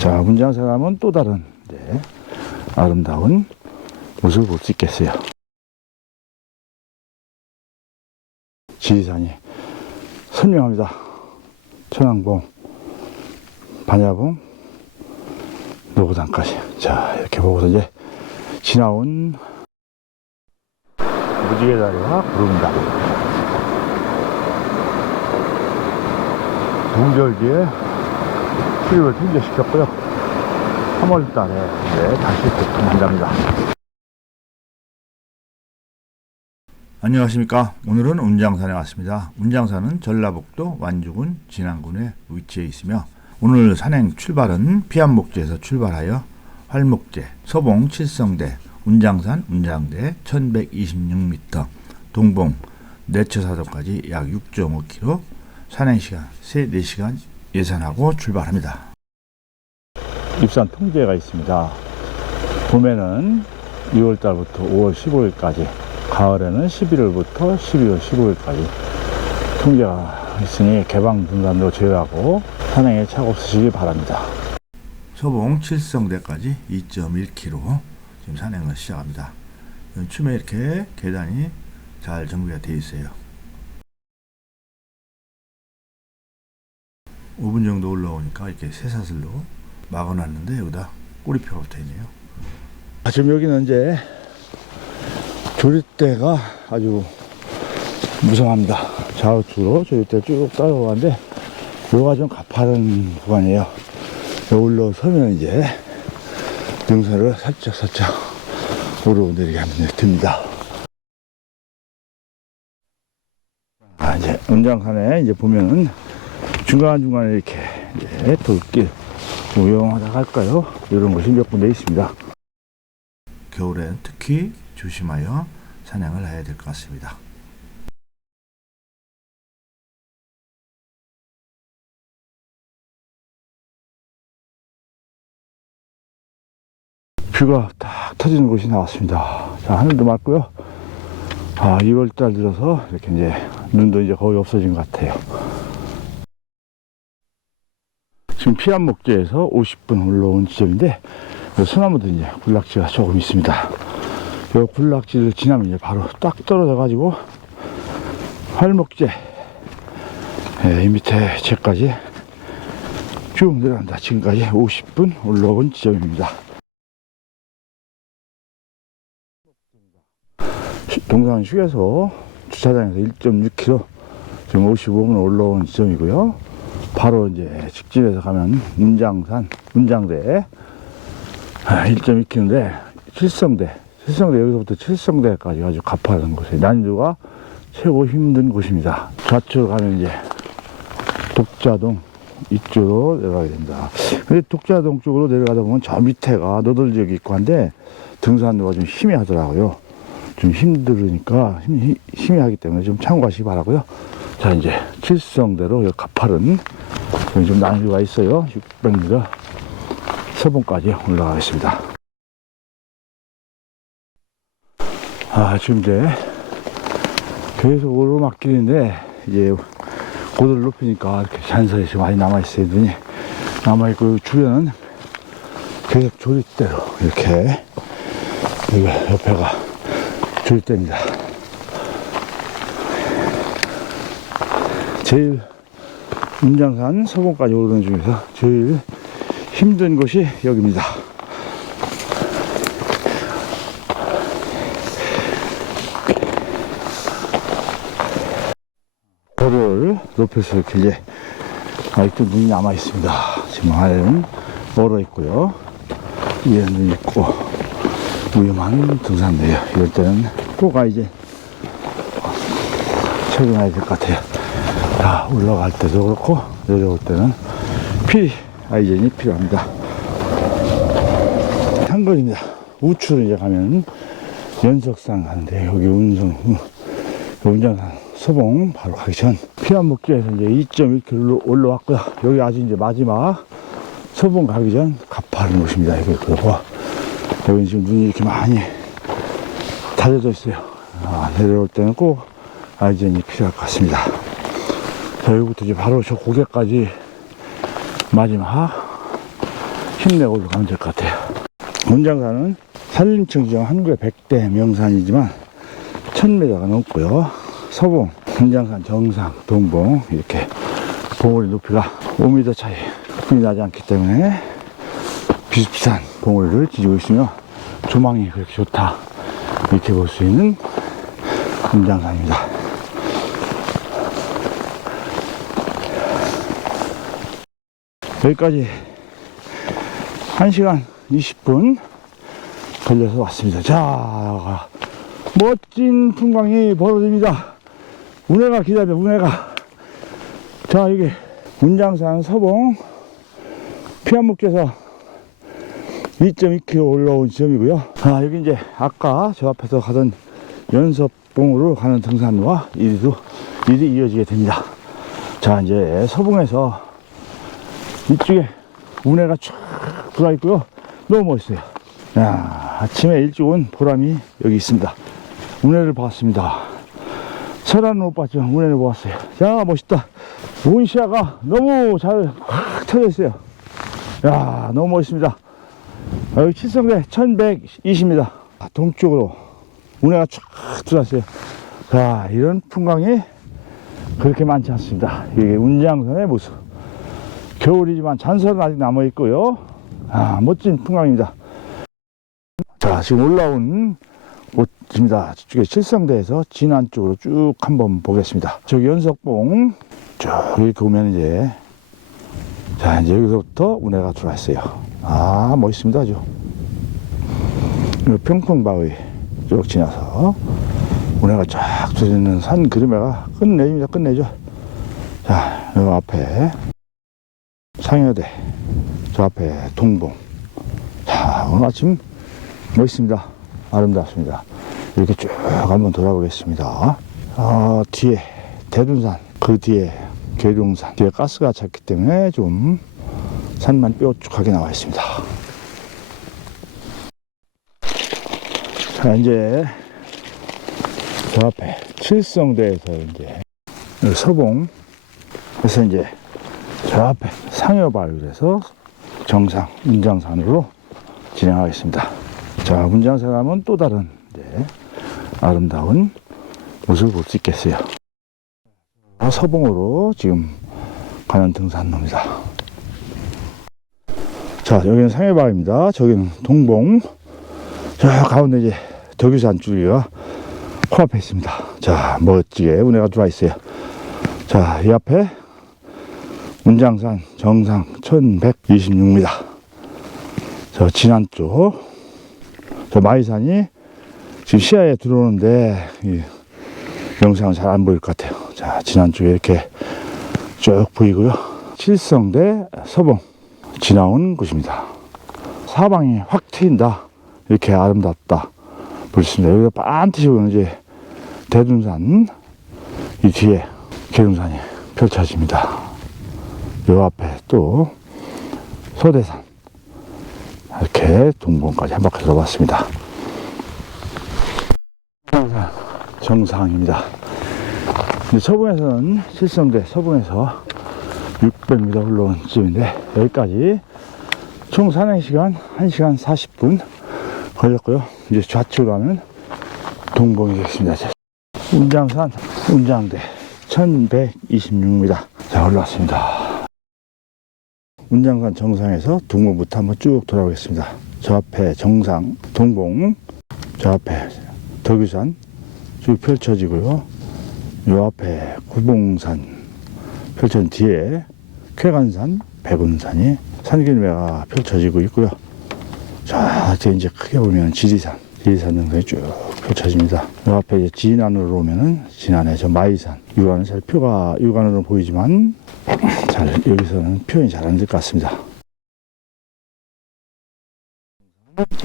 자, 문장산 하면 또 다른 네, 아름다운 모습을 볼 수 있겠어요. 지리산이 선명합니다. 천왕봉, 반야봉, 노고단까지. 자, 이렇게 보고서 이제 지나온 무지개 다리와 구름당. 동절기에 수립을 통제시켰고요. 3월 달에 이제 다시 복통한답니다. 안녕하십니까. 오늘은 운장산에 왔습니다. 운장산은 전라북도 완주군 진안군에 위치해 있으며 오늘 산행 출발은 피안목지에서 출발하여 활목제, 서봉 칠성대, 운장산 운장대 1126m, 동봉 내처사도까지 약 6.5km 산행시간 3, 4시간 예산하고 출발합니다. 입산 통제가 있습니다. 봄에는 6월달부터 5월 15일까지, 가을에는 11월부터 12월 15일까지 통제가 있으니 개방 등산로 제외하고 산행에 착 없으시기 바랍니다. 서봉 칠성대까지 2.1km 지금 산행을 시작합니다. 춤에 이렇게 계단이 잘 정비가 되어 있어요. 5분 정도 올라오니까 이렇게 쇠사슬로 막아놨는데 여기다 꼬리표가 있네요. 아, 지금 여기는 이제 조리대가 아주 무성합니다. 좌우측으로 조리대 쭉 따라오는데 여기가 좀 가파른 구간이에요. 여기로 서면 이제 등산을 살짝 살짝 오르내리게 하면 됩니다. 아, 이제 운장산에 이제 보면은 중간중간에 이렇게 이제 돌길 우영하다 갈까요? 이런 곳이 몇 군데 있습니다. 겨울엔 특히 조심하여 산행을 해야 될 것 같습니다. 뷰가 딱 터지는 곳이 나왔습니다. 자, 하늘도 맑고요. 아, 2월달 들어서 이렇게 이제 눈도 이제 거의 없어진 것 같아요. 지금 피안 목재에서 50분 올라온 지점인데 요 소나무도 이제 군락지가 조금 있습니다. 요 군락지를 지나면 이제 바로 딱 떨어져 가지고 활목재 예, 이 밑에 제까지 쭉 내려간다. 지금까지 50분 올라온 지점입니다. 동산 휴게소 주차장에서 1.6km 지금 55분 올라온 지점이고요. 바로 이제 직진해서 가면 문장산, 문장대 1.2km인데 칠성대, 칠성대 여기서부터 칠성대까지 아주 가파른 곳이에요. 난이도가 최고 힘든 곳입니다. 좌측으로 가면 이제 독자동 이쪽으로 내려가게 됩니다. 근데 독자동 쪽으로 내려가다 보면 저 밑에가 너덜지역이 있고 한데 등산로가 좀 희미하더라고요. 좀 힘들으니까 힘, 힘이 하기 때문에 좀 참고하시기 바라고요. 자 이제 칠성대로 이 가파른 좀 난이도가 있어요. 600m 서봉까지 올라가겠습니다. 아 지금 이제 계속 오르막길인데 이제 고도를 높이니까 이렇게 잔설이 좀 많이 남아있어요. 눈이 남아있고 주변은 계속 조립대로 이렇게 여기 옆에가 조립대입니다. 제일 문장산 서봉까지 오르는 중에서 제일 힘든 곳이 여기입니다. 도를 높여서 이렇게 이제 아직도 눈이 남아 있습니다. 지금 아래는 얼어 있고요. 위에 눈이 있고 위험한 등산로예요. 이럴 때는 꼭아 이제 책임해야 될 것 같아요. 자, 올라갈 때도 그렇고 내려올 때는 필히 아이젠이 필요합니다. 한거리입니다. 우측으로 이제 가면 연석산 가는데 여기 운성 운장산 서봉 바로 가기 전 피안목지에서 이제 2.1km로 올라왔고요. 여기 아직 이제 마지막 서봉 가기 전 가파른 곳입니다. 여기 그리고 여기 지금 눈이 이렇게 많이 달려져 있어요. 아, 내려올 때는 꼭 아이젠이 필요할 것 같습니다. 자, 여기부터 이제 바로 저 고개까지 마지막 힘내고 올라가면 될 것 같아요. 문장산은 산림청 지정 한국의 100대 명산이지만 1000m가 넘고요. 서봉, 문장산 정상, 동봉 이렇게 봉우리 높이가 5m 차이 크게 나지 않기 때문에 비슷비슷한 봉우리를 지지고 있으며 조망이 그렇게 좋다 이렇게 볼 수 있는 문장산입니다. 여기까지 1시간 20분 걸려서 왔습니다. 자, 멋진 풍광이 벌어집니다. 운해가 기다려, 운해가. 자, 이게 문장산 서봉 피안목께서 2.2km 올라온 지점이고요. 아, 여기 이제 아까 저 앞에서 가던 연섭봉으로 가는 등산로와 이리도, 일이 이어지게 됩니다. 자, 이제 서봉에서 이쪽에 운해가 쫙 들어와 있고요. 너무 멋있어요. 야, 아침에 일찍 온 보람이 여기 있습니다. 운해를 봤습니다. 설화는 못 봤지만 운해를 보았어요. 야, 멋있다. 온시야가 너무 잘확 쳐져 있어요. 야, 너무 멋있습니다. 여기 칠성대 1120입니다. 동쪽으로 운해가 쫙 들어왔어요. 자, 이런 풍광이 그렇게 많지 않습니다. 이게 운장선의 모습. 겨울이지만 잔설은 아직 남아 있고요. 아, 멋진 풍광입니다. 자, 지금 올라온 곳입니다. 저쪽에 칠성대에서 진안 쪽으로 쭉 한번 보겠습니다. 저기 연석봉 쭉 이렇게 보면 이제 자, 이제 여기서부터 운해가 들어왔어요. 아, 멋있습니다. 아주. 평풍바위 쭉 지나서 운해가 쫙 들어있는 산 그림에가 끝내줍니다. 끝내죠. 자, 요 앞에 상여대 저 앞에 동봉. 자 오늘 아침 멋있습니다. 아름답습니다. 이렇게 쭉 한번 돌아보겠습니다. 아 뒤에 대둔산 그 뒤에 계룡산. 뒤에 가스가 찼기 때문에 좀 산만 뾰족하게 나와 있습니다. 자 이제 저 앞에 칠성대에서 이제 서봉 그래서 이제 저 앞에 상여바위에서 정상 문장산으로 진행하겠습니다. 자, 문장산 하면 또 다른 이제 아름다운 모습을 볼 수 있겠어요. 아, 서봉으로 지금 가는 등산로입니다. 자, 여기는 상해바위입니다. 저기는 동봉. 저 가운데 이제 덕유산 줄기가 코앞에 있습니다. 자, 멋지게 운해가 들어와 있어요. 자, 이 앞에 문장산 정상 1126m. 저 진안 쪽. 저 마이산이 지금 시야에 들어오는데, 이 영상은 잘 안 보일 것 같아요. 자, 진안 쪽에 이렇게 쭉 보이고요. 칠성대 서봉 지나온 곳입니다. 사방이 확 트인다. 이렇게 아름답다. 볼 수 있습니다. 여기가 반드시 보면 이제 대둔산, 이 뒤에 계룡산이 펼쳐집니다. 요 앞에 또 소대산 이렇게 동봉까지 한 바퀴 돌아봤습니다. 정상입니다. 서봉에서는 실성대 서봉에서 600m 올라온 지점인데 여기까지 총 산행 시간 1시간 40분 걸렸고요. 이제 좌측으로 가면 동봉이 되겠습니다. 운장산 운장대 1126m 자 올라왔습니다. 운장산 정상에서 동봉부터 한번 쭉 돌아오겠습니다. 저 앞에 정상 동봉 저 앞에 덕유산 쭉 펼쳐지고요. 요 앞에 구봉산 펼쳐진 뒤에 쾌간산 백운산이 산길매가 펼쳐지고 있고요. 자, 저 이제 크게 보면 지리산, 지리산 등산이 쭉 펼쳐집니다. 요 앞에 이제 진안으로 오면은 진안에 저 마이산, 육안은 잘 표가 육안으로 보이지만 잘 여기서는 표현이 잘 안 될 것 같습니다.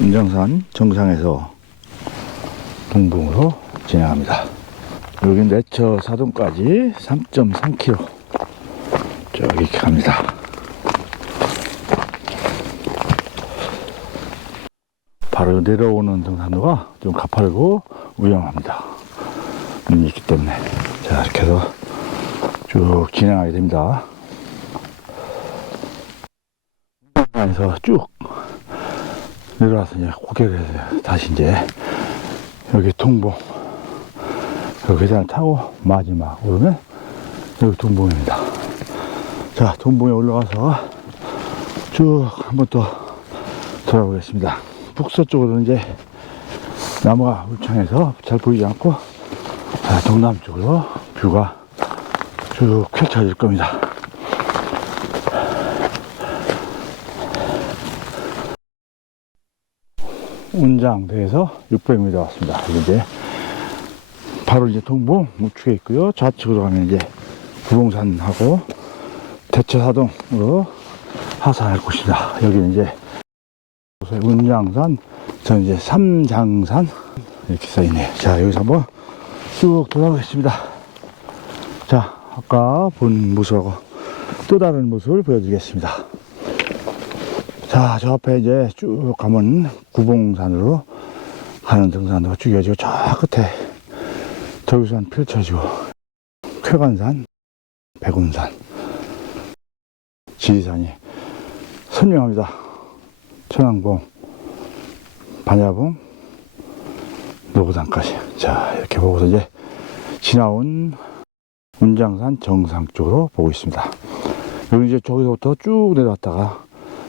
인장산 정상에서 동봉으로 진행합니다. 여기 내처 사동까지 3.3km 쭉 이렇게 갑니다. 바로 내려오는 등산로가 좀 가파르고 위험합니다. 눈이 있기 때문에. 자, 이렇게 해서 쭉 진행하게 됩니다. 산에서 쭉 내려와서 이제 고개를 해서 다시 이제 여기 동봉 여기 계단을 타고 마지막 오르면 여기 동봉입니다. 자, 동봉에 올라가서 쭉 한번 또 돌아보겠습니다. 북서쪽으로는 이제 나무가 울창해서 잘 보이지 않고 자, 동남쪽으로 뷰가 쭉 펼쳐질 겁니다. 운장대에서 600m 왔습니다. 이제 바로 이제 동봉 우측에 있고요. 좌측으로 가면 이제 부봉산하고 대처사동으로 하산할 곳입니다. 여기는 이제 운장산, 저 이제 삼장산 이렇게 써있네요. 자 여기서 한번 쭉 돌아보겠습니다. 자 아까 본 모습하고 또 다른 모습을 보여드리겠습니다. 자, 저 앞에 이제 쭉 가면 구봉산으로 가는 등산로가 쭉 이어지고 저 끝에 저기산 펼쳐지고 쾌관산, 백운산, 지리산이 선명합니다. 천왕봉, 반야봉, 노고산까지. 자, 이렇게 보고서 이제 지나온 운장산 정상 쪽으로 보고 있습니다. 여기 이제 저기서부터 쭉 내려왔다가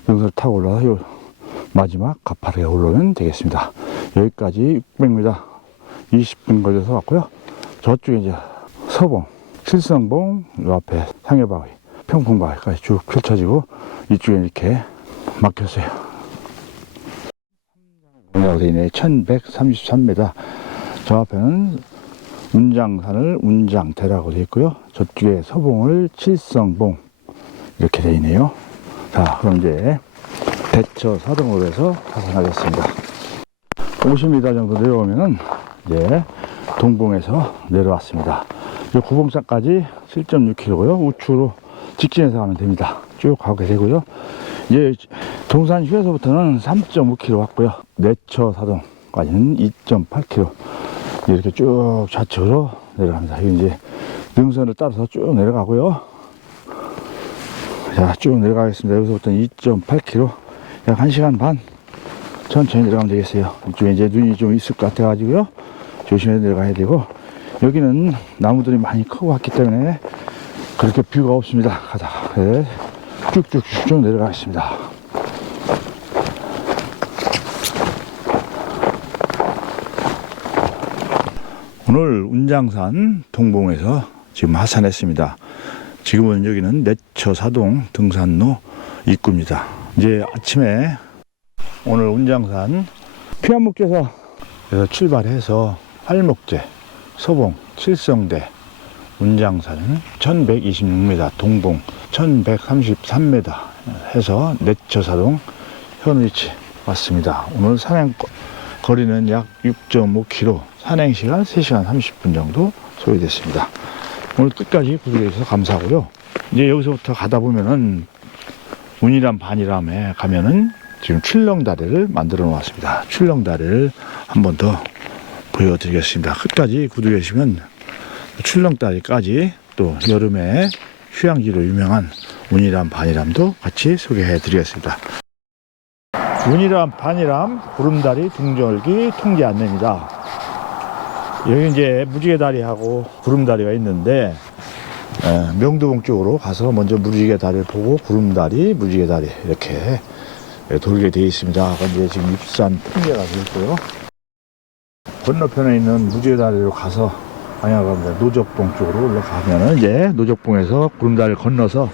영서를 타고 올라서 요 마지막 가파르에 올라오면 되겠습니다. 여기까지 600m 20분 걸려서 왔고요. 저쪽에 이제 서봉, 칠성봉, 요 앞에 상해바위, 평풍바위까지 쭉 펼쳐지고 이쪽에 이렇게 막혔어요. 있네. 1133m. 저 앞에는 운장산을 운장대라고 되어 있고요. 저쪽에 서봉을 칠성봉 이렇게 되어 있네요. 자, 그럼 이제 대처 사등으로 해서 하산하겠습니다. 50m 정도 내려오면은 이제 동봉에서 내려왔습니다. 이 구봉산까지 7.6km고요. 우측으로 직진해서 가면 됩니다. 쭉 가게 되고요. 이제 동산 휴에서부터는 3.5km 왔고요. 내처 사동까지는 2.8km 이렇게 쭉 좌측으로 내려갑니다. 여기 이제 능선을 따라서 쭉 내려가고요. 자, 쭉 내려가겠습니다. 여기서부터 2.8km, 약 1시간 반 천천히 내려가면 되겠어요. 이쪽에 이제 눈이 좀 있을 것 같아가지고요. 조심해서 내려가야 되고, 여기는 나무들이 많이 크고 왔기 때문에 그렇게 뷰가 없습니다. 가다가. 네. 쭉쭉쭉쭉 내려가겠습니다. 오늘 운장산 동봉에서 지금 하산했습니다. 지금은 여기는 내처사동 등산로 입구입니다. 이제 아침에 오늘 운장산 피안목제에서 출발해서 활목제, 서봉, 칠성대, 운장산은 1126m, 동봉 1133m 해서 내처사동 현위치 왔습니다. 오늘 산행 거- 거리는 약 6.5km, 산행 시간 3시간 30분 정도 소요됐습니다. 오늘 끝까지 구독해 주셔서 감사하고요. 이제 여기서부터 가다 보면은 운이람 반이람에 가면은 지금 출렁다리를 만들어 놓았습니다. 출렁다리를 한 번 더 보여드리겠습니다. 끝까지 구독해 주시면 출렁다리까지 또 여름에 휴양지로 유명한 운이람 반이람도 같이 소개해 드리겠습니다. 운이람 반이람 구름다리 등절기 통제 안내입니다. 여기 이제 무지개 다리하고 구름다리가 있는데 에, 명도봉 쪽으로 가서 먼저 무지개 다리를 보고 구름다리, 무지개 다리 이렇게 에, 돌게 되어 있습니다. 근데 지금 입산 풍계가 되어 있고요. 건너편에 있는 무지개 다리로 가서 방향합니다. 노적봉 쪽으로 올라가면은 이제 노적봉에서 구름다리를 건너서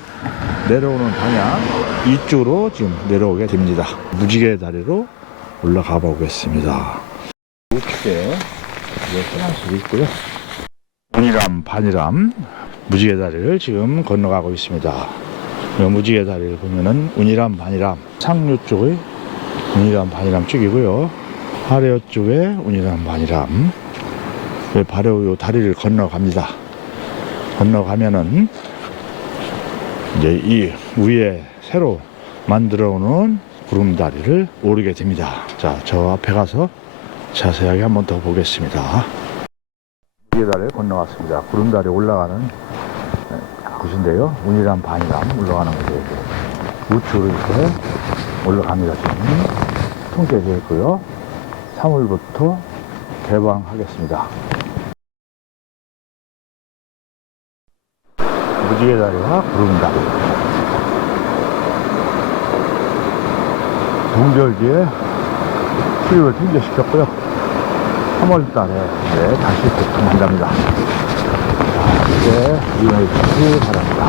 내려오는 방향 이쪽으로 지금 내려오게 됩니다. 무지개 다리로 올라가 보겠습니다. 우측에 화장실이 있고요. 운이람 반이람 무지개 다리를 지금 건너가고 있습니다. 이 무지개 다리를 보면은 운이람 반이람 상류 쪽의 운이람 반이람 쪽이고요. 아래 쪽에 운이람 반이람 예, 바로 요 다리를 건너갑니다. 건너가면은 이제 이 위에 새로 만들어 놓은 구름다리를 오르게 됩니다. 자, 저 앞에 가서 자세하게 한번 더 보겠습니다. 무게다리를 건너왔습니다. 구름다리 올라가는 곳인데요. 운이람 반이람 올라가는 곳이에요. 우측으로 이렇게 올라갑니다. 지금 통제되어 있고요. 3월부터 개방하겠습니다. 무지개 다리가 부릅니다. 동절기에 수입을 통제시켰고요. 3월 달에 이제 다시 개통한답니다. 자, 이제 이용해 주시기 바랍니다.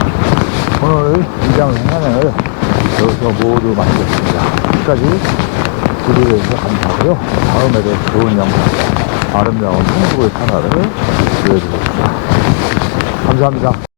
오늘 이장 행안을 여기서 모두 마치겠습니다. 끝까지 들어주셔서 감사하고요. 다음에도 좋은 영상, 아름다운 한국의 하나를 보여주겠습니다. 감사합니다.